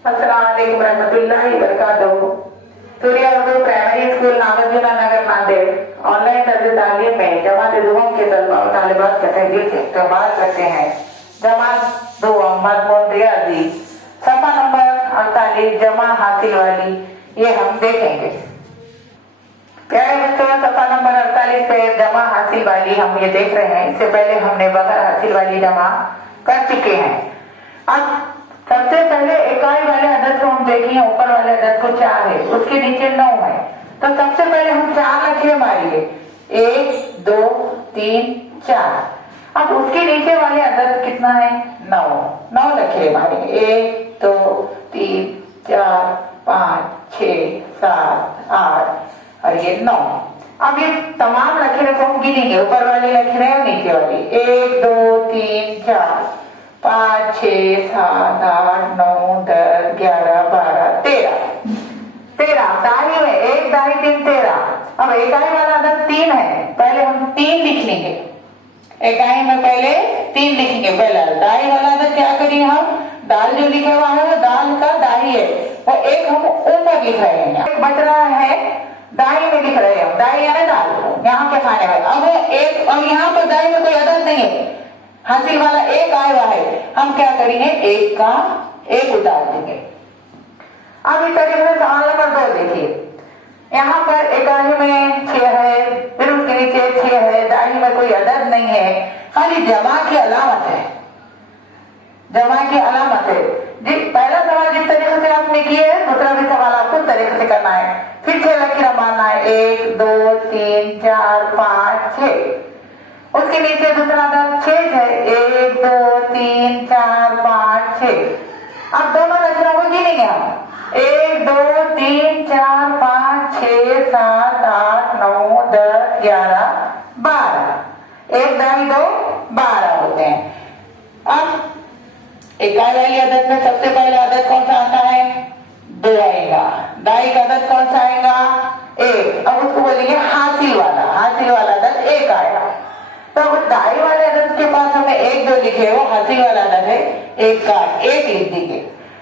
अस्सलाम वालेकुम रहमतुल्लाहि व बरकातहू। सूर्या उर्दू प्राइमरी स्कूल नागार्जुना नगर नांदेड़ ऑनलाइन तर्ज तालीम में जमात दुआओं के तलबा और तालिबात का तहरीर से इस्तकबाल करते हैं। जमात दुआ मजमून रियाजी सफा नंबर 48 जमा हासिल वाली ये हम देखेंगे। प्यारे बच्चों, सफा नंबर 48 पे जमा हासिल वाली हम ये देख रहे हैं। इससे पहले हमने बगैर हासिल वाली जमा कर चुके हैं। अब सबसे पहले इकाई वाले अदद को हम देखें। ऊपर वाले अदद को 4 है, उसके नीचे 9 है, तो सबसे पहले हम 4 लकीरें मारेंगे। 1 2 3 4। अब उसके नीचे वाले अदद कितना है? 9 लकीरें मारेंगे। 1 2 3 4 5 6 7 8 और ये 9। अब ये तमाम लकीरें को हम गिनेंगे, ऊपर वाली लकीरें और नीचे वाली। 1 2 3 4 5 6 7 8 9 10 11 12 13 दाही में 1 दाही 3 13। अब इकाई वाला अदद 3 है, पहले हम 3 लिख लेंगे। इकाई में पहले 3 लिखेंगे। पहला दाई वाला अदद क्या करिए, हम दाल जो लिखा हुआ है वो दाल का दाही है, और एक हम ऊपर लिख रहे हैं। एक बच रहा है दाई में लिख रहे हैं, दाई यानी दाल यहाँ के खाने में। अब एक, और यहाँ पर दाई में कोई अदद नहीं है, हासिल वाला 1 आया हुआ है। हम क्या करेंगे, 1 का 1 उतार देंगे। अब इस तरीके से सवाल नंबर 2 देखिए। यहाँ पर इकाई में 6 है, फिर उसके नीचे 6 है, दाई में कोई अदद नहीं है, खाली जमा की अलामत है। जमा की अलामत है। पहला सवाल जिस तरीके से आपने किए है, दूसरा भी सवाल आपको उस तरीके से करना है। फिर 6 लकीरें मारना है। 1 2 3 4 5 6। उसके नीचे दूसरा अदद 6 है। 1 2 3 4 5 6। अब दोनों लकीरों को गिनेंगे हम। 1 2 3 4 5 6 7 8 9 10 11 12। 1 दाई 2 12 होते हैं। अब इकाई वाली अदद में सबसे पहले अदद कौन सा आता है? 2 आएगा। दाई का अदद कौन सा आएगा? 1। अब उसको बोलेंगे हासिल वाला। हासिल वाला अदद 1 आएगा। तो दाई वाले अदद के पास हमें 1 जो लिखे वो हासिल वाला अदद है, 1 का 1 लिख देंगे।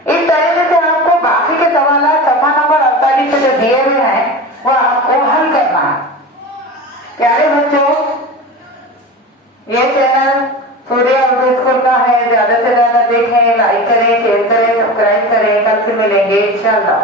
इस तरीके से आपको बाकी के सवाल सफा नंबर 48 से जो दिए हुए हैं वो आपको हल करना है। प्यारे बच्चों, ये चैनल सूर्या उर्दू स्कूल का है। ज्यादा से ज्यादा देखें, लाइक करें, शेयर करें, सब्सक्राइब करें। कल फिर मिलेंगे इंशाल्लाह।